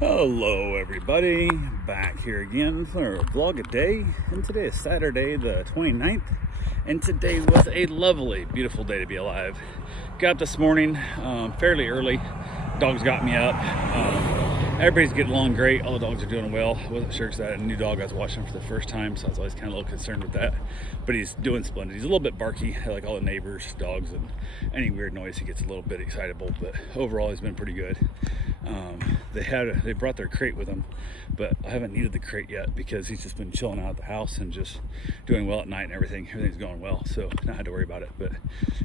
Hello everybody, back here again for a vlog a day, and today is Saturday the 29th, and today was a lovely, beautiful day to be alive. Got up this morning fairly early. Dogs got me up. Everybody's getting along great. All the dogs are doing well. I wasn't sure because I had a new dog I was watching for the first time, so I was always kind of a little concerned with that. But he's doing splendid. He's a little bit barky, like all the neighbors' dogs, and any weird noise he gets a little bit excitable. But overall, he's been pretty good. They brought their crate with them, but I haven't needed the crate yet because he's just been chilling out at the house and just doing well at night and everything. Everything's going well, so not had to worry about it. But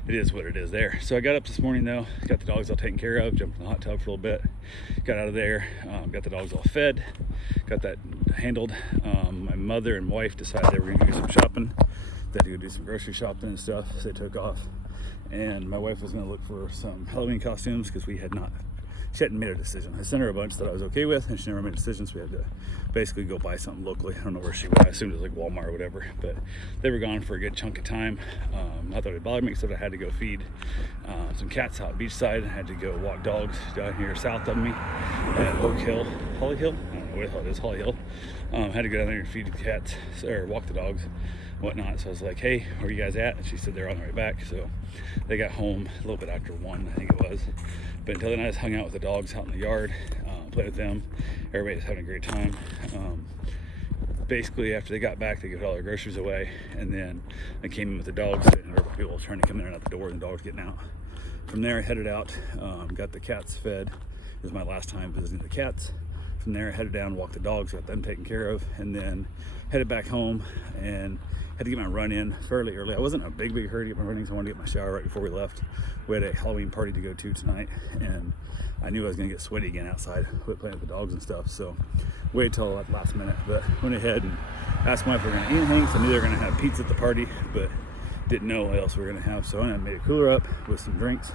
it is what it is there. So I got up this morning though, got the dogs all taken care of, jumped in the hot tub for a little bit, got out of there, got the dogs all fed, got that handled. My mother and wife decided they were going to do some shopping. They had to go do some grocery shopping and stuff, so they took off. And my wife was going to look for some Halloween costumes because she hadn't made a decision. I sent her a bunch that I was okay with, and she never made a decision, so we had to basically go buy something locally. I don't know where she went. I assumed it was like Walmart or whatever, but they were gone for a good chunk of time. Not that it bothered me, except I had to go feed some cats out beachside. I had to go walk dogs down here south of me at Holly Hill? I don't know what the hell it is, Holly Hill. Had to go down there and feed the cats, or walk the dogs, whatnot. So I was like, hey, where are you guys at? And she said they're on their way back. So they got home a little bit after 1, I think it was. But until then, I just hung out with the dogs out in the yard, played with them. Everybody was having a great time. Basically, after they got back, they gave all their groceries away, and then I came in with the dogs, and people trying to come in and out the door, and the dogs getting out. From there, I headed out, got the cats fed. This is my last time visiting the cats. From there, I headed down, walked the dogs, got them taken care of, and then headed back home and had to get my run in fairly early. I wasn't in a big hurry to get my running, so I wanted to get my shower right before we left. We had a Halloween party to go to tonight, and I knew I was gonna get sweaty again outside with playing with the dogs and stuff, so waited till the last minute. But went ahead and asked my wife if we were gonna eat anything, so I knew they were gonna have pizza at the party, but didn't know what else we were gonna have. So I made a cooler up with some drinks.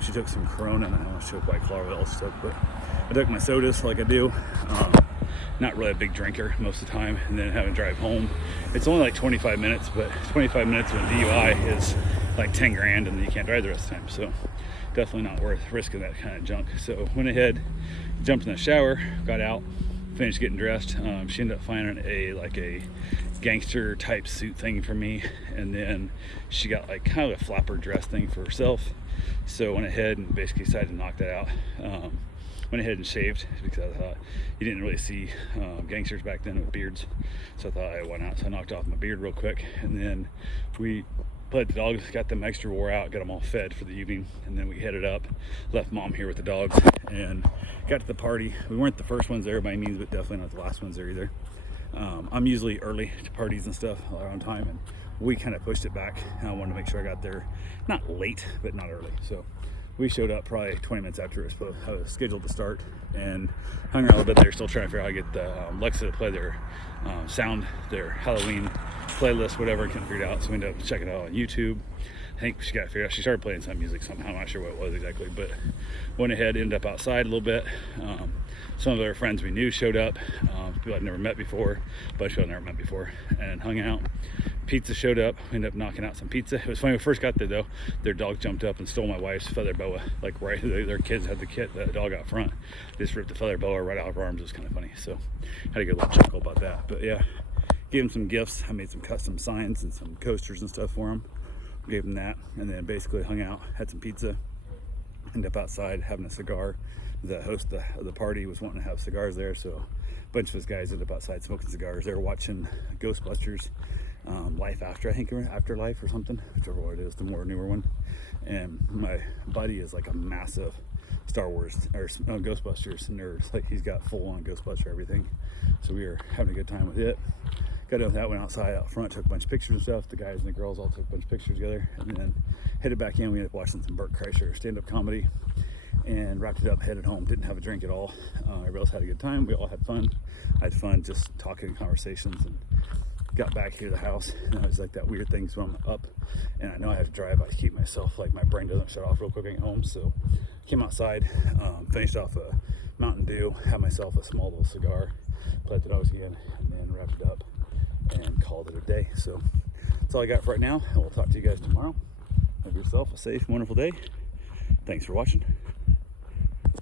She took some Corona, and I don't show White Claw what else she took, but I took my sodas like I do. Not really a big drinker most of the time, and then having to drive home. It's only like 25 minutes, but 25 minutes with DUI is like 10 grand, and then you can't drive the rest of the time. So definitely not worth risking that kind of junk. So went ahead, jumped in the shower, got out, finished getting dressed. She ended up finding a gangster type suit thing for me, and then she got like kind of a flapper dress thing for herself. So went ahead and basically decided to knock that out. Went ahead and shaved because I thought you didn't really see gangsters back then with beards, so I thought I went out. So I knocked off my beard real quick, and then we played the dogs, got them extra wore out, got them all fed for the evening, and then we headed up, left mom here with the dogs, and got to the party. We weren't the first ones there by any means, but definitely not the last ones there either. I'm usually early to parties and stuff around time, and we kind of pushed it back. I wanted to make sure I got there not late, but not early. So we showed up probably 20 minutes after I was scheduled to start, and hung around a little bit there, still trying to figure out how to get the Lexa to play their their Halloween playlist, whatever. Couldn't figure it out, so we ended up checking it out on YouTube. I think she got to figure out, she started playing some music somehow, I'm not sure what it was exactly, but went ahead, ended up outside a little bit. Some of our friends we knew showed up, people I'd never met before, but I've never met before, and hung out. Pizza showed up. We ended up knocking out some pizza. It was funny, when we first got there though, their dog jumped up and stole my wife's feather boa, like right, their kids had the dog out front, just ripped the feather boa right out of her arms. It was kind of funny, so had a good little chuckle about that. But yeah, gave them some gifts. I made some custom signs and some coasters and stuff for them. Gave them that, and then basically hung out, had some pizza, ended up outside having a cigar. The host of the party was wanting to have cigars there, so a bunch of us guys ended up outside smoking cigars. They were watching Ghostbusters Life After, I think, or Afterlife or something, whichever one it is, the more newer one. And my buddy is like a massive Star Wars or Ghostbusters nerd. Like, he's got full on Ghostbuster everything, so we were having a good time with it. Got done with that, went outside out front, took a bunch of pictures and stuff. The guys and the girls all took a bunch of pictures together, and then headed back in. We ended up watching some Bert Kreischer stand-up comedy, and wrapped it up, headed home. Didn't have a drink at all. Everybody else had a good time. We all had fun. I had fun just talking and conversations, and got back here to the house, and it was like that weird thing, so I'm up and I know I have to drive. I keep myself, like, my brain doesn't shut off real quick at home. So came outside, finished off a Mountain Dew, had myself a small little cigar, played the dogs again, and then wrapped it up and called it a day. So that's all I got for right now, and we'll talk to you guys tomorrow. Have yourself a safe, wonderful day. Thanks for watching.